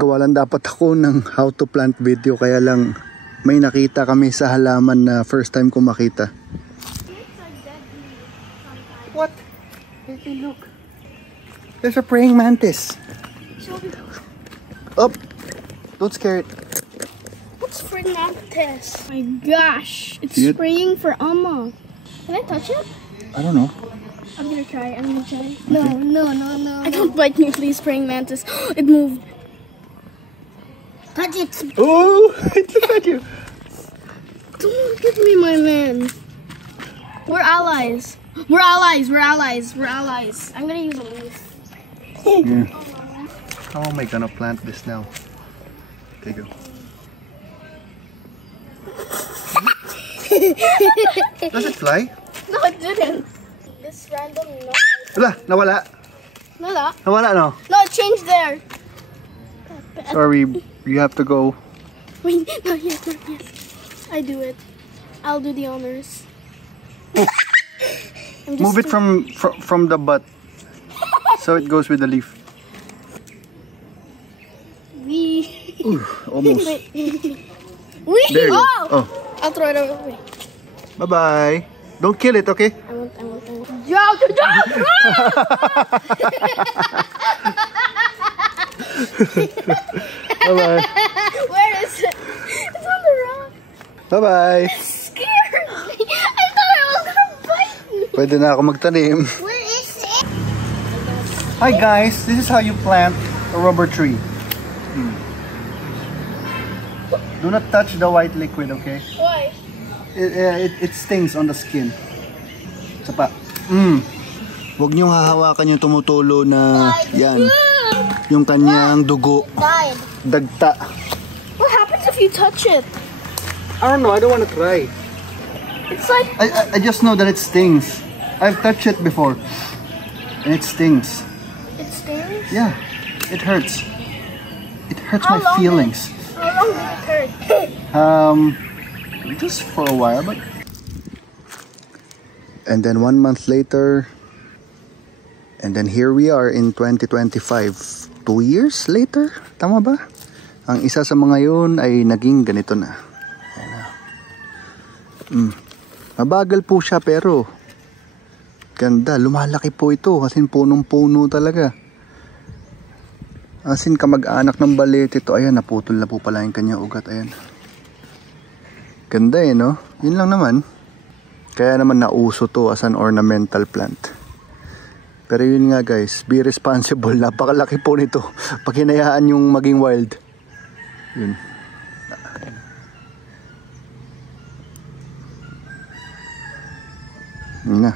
Gawa lang dapat ako ng how to plant video, kaya lang may nakita kami sa halaman na first time ko makita. What? Hey, look. There's a praying mantis. Up. Don't scare it. What's praying mantis? My gosh, it's spraying for Amma. Can I touch it? I don't know. I'm gonna try. Okay. No. I don't bite me, please, praying mantis. It moved. Touch it. Oh, it looked at you. Don't look at me, my man. We're allies. We're allies. I'm gonna use a leaf. Yeah. How am I gonna plant this now? Okay, go. Does it fly? No, it didn't. This random no. Wala, nawala. Nawala, no? No, it changed there. Sorry, you have to go. Wait, not yet. I do it. I'll do the honors. Move it from the butt, so it goes with the leaf. Ooh, almost. There you go. Oh. I'll throw it away. Bye bye. Don't kill it, okay? I won't. Jump! Bye bye. Where is it? It's on the rock. Bye bye. It scared me. I thought it was gonna bite me. Pwede na ako magtanim. Where is it? Hi guys, this is how you plant a rubber tree. Do not touch the white liquid, okay? Why? It stings on the skin. Isa pa. Huwag niyong hahawakan yung tumutulo na yan. Yung kanyang dugo. Died. Dagta. What happens if you touch it? I don't know, I don't want to try. It's like... I just know that it stings. I've touched it before. And it stings. It stings? Yeah, it hurts. It hurts my feelings. How long did it hurt? Just for a while, but... And then 1 month later, and then here we are in 2025. 2 years later, tama ba? Ang isa sa mga yun ay naging ganito na. Ayan na. Mabagal po siya pero ganda, lumalaki po ito kasi punong-puno talaga. Asin kamag-anak ng balit ito. Ayan, naputol na po pala yung kanya ugat. Ayan. Ganda eh, no? Yun lang naman. Kaya naman nauso to as an ornamental plant. Pero yun nga guys, be responsible. Napakalaki po nito. Pag hinayaan yung maging wild. Yun. Yun na.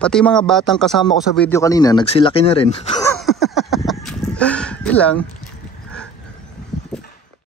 Pati mga batang kasama ko sa video kanina, nagsilaki na rin. Yun lang.